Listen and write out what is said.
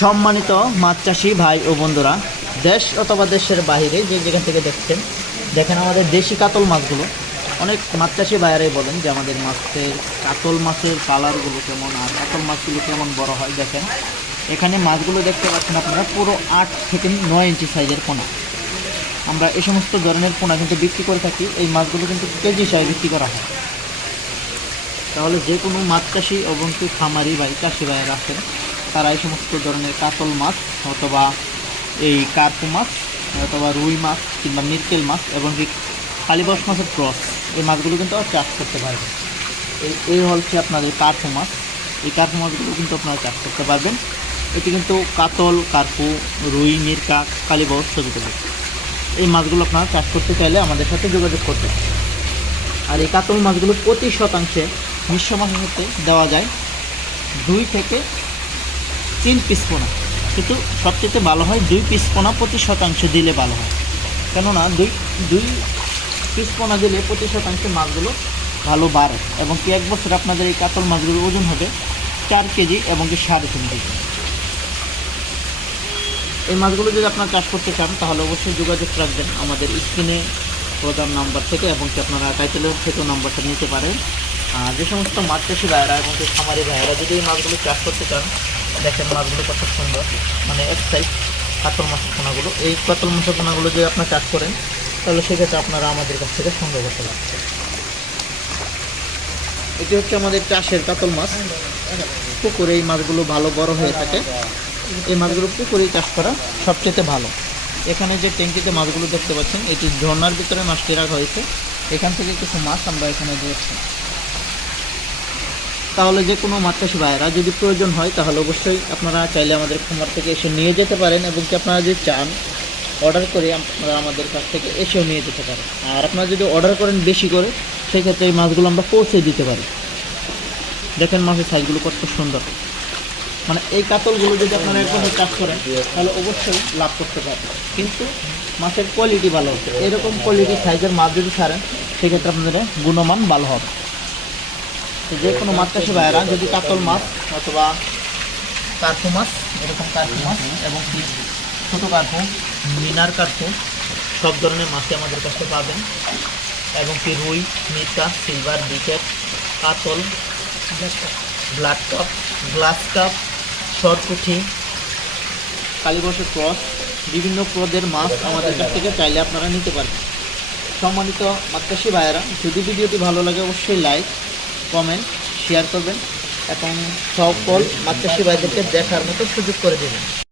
সম্মানিত মাছ চাষি ভাই ও বন্ধুরা, দেশ অথবা দেশের বাইরে যে যেখান থেকে দেখছেন, দেখেন আমাদের দেশি কাতল মাছগুলো। অনেক মাছ চাষি ভাইয়ারাই বলেন যে আমাদের মাছের, কাতল মাছের কালারগুলো কেমন আর কাতল মাছগুলো কেমন বড় হয় দেখেন। এখানে মাছগুলো দেখতে পাচ্ছেন আপনারা, পুরো আট থেকে নয় ইঞ্চি সাইজের পোনা। আমরা এই সমস্ত ধরনের পোনা কিন্তু বিক্রি করে থাকি, এই মাছগুলো কিন্তু কেজি হিসাবে বিক্রি করা হয়। তাহলে যে কোনো মাছ চাষি এবং খামারি বা চাষি ভাইয়েরা আছেন তারা এই সমস্ত ধরনের কাতল মাছ অথবা এই কার্পু মাছ, অথবা রুই মাছ কিংবা মিরকেল মাছ এবং কি কালীবাস মাছের ক্রস, এই মাছগুলো কিন্তু চাষ করতে পারবেন। এই এই হচ্ছে আপনাদের কার্পু মাছ। এই কার্পু মাছগুলো কিন্তু আপনারা চাষ করতে পারবেন। এটি কিন্তু কাতল, কার্পু, রুই, মিরকা কালীবাস তুলে এই মাছগুলো আপনারা চাষ করতে চাইলে আমাদের সাথে যোগাযোগ করতে। আর এই কাতল মাছগুলো প্রতি শতাংশে মিশ্র মাছের সাথে দেওয়া যায়। দুই থেকে তিন পিস পোনা। কিন্তু সবচেয়ে ভালো হয় দুই পিস পোনা প্রতি শতাংশ দিলে ভালো হয়। কেননা দুই দুই পিস পোনা দিলে প্রতি শতাংশে মাছগুলো ভালো বাড়ে এবং কি এক বছর আপনাদের এই কাতল মাছগুলোর ওজন হবে চার কেজি এবং কি সাড়ে তিন কেজি। এই মাছগুলো যদি আপনারা চাষ করতে চান, তাহলে অবশ্যই যোগাযোগ রাখবেন আমাদের স্ক্রিনে প্রধান নাম্বার থেকে এবং কি আপনারা টাইটেলের থেকেও নাম্বারটা নিতে পারেন। আর যে সমস্ত মাছ চাষি ভাইয়েরা এবং খামারি ভাইয়েরা যদি এই মাছগুলো চাষ করতে চান দেখেন মাছগুলো কত সুন্দর। মানে এক সাইজ কাতল মাছের পোনাগুলো। এই কাতল মাছের পোনাগুলো যদি আপনারা চাষ করেন, তাহলে সেক্ষেত্রে আপনারা আমাদের কাছ থেকে সংগ্রহ করতে পারবেন। এটি হচ্ছে আমাদের চাষের কাতল মাছ। পুকুরে এই মাছগুলো ভালো বড় হয়ে থাকে। এই মাছগুলো পুকুরেই চাষ করা সবচেয়ে ভালো। এখানে যে ট্যাঙ্কিতে মাছগুলো দেখতে পাচ্ছেন, এটি ঝর্নার ভিতরে মাছটি রাখা হয়েছে। এখান থেকে কিছু মাছ আমরা এখানে দিয়েছি তাহলে যে কোনো মাছ চাষি ভাইয়েরা যদি প্রয়োজন হয়, তাহলে অবশ্যই আপনারা চাইলে আমাদের খামার থেকে এসে নিয়ে যেতে পারেন এবং কি আপনারা যদি চান, অর্ডার করে আপনারা আমাদের কাছ থেকে এসেও নিয়ে যেতে পারেন। আর আপনারা যদি অর্ডার করেন বেশি করে, সেক্ষেত্রে এই মাছগুলো আমরা পৌঁছে দিতে পারি। দেখেন মাছের সাইজগুলো কত সুন্দর। মানে এই কাতলগুলো যদি আপনারা একভাবে চাষ করেন, তাহলে অবশ্যই লাভ করতে পারবেন। কিন্তু মাছের কোয়ালিটি ভালো। হবে এরকম কোয়ালিটি সাইজের মাছ যদি ছাড়েন, সেক্ষেত্রে আপনাদের গুণমান ভালো হবে। তো যে কোনো মাছ চাষি ভাইয়েরা যদি কাতল মাছ অথবা কার্পু মাছ, এরকম কার্পু মাছ এবং ছোটো কার্পু, মিনার কার্পু, সব ধরনের মাছই আমাদের কাছে পাবেন। এবং কি রুই মিরকা সিলভার, বিকেট, কাতল, ব্ল্যাক কাপ, গ্লাস কাপ শর্টকুঠি কালীবসের ক্রস, বিভিন্ন প্রদের মাছ আমাদের কাছ থেকে চাইলে আপনারা নিতে পারবেন। সম্মানিত মাত্রাসী ভাইয়েরা, যদি ভিডিওটি ভালো লাগে অবশ্যই লাইক কমেন্ট শেয়ার করবেন এবং সকল মাত্রাসী ভাইদেরকে দেখার মতো সুযোগ করে দেবেন।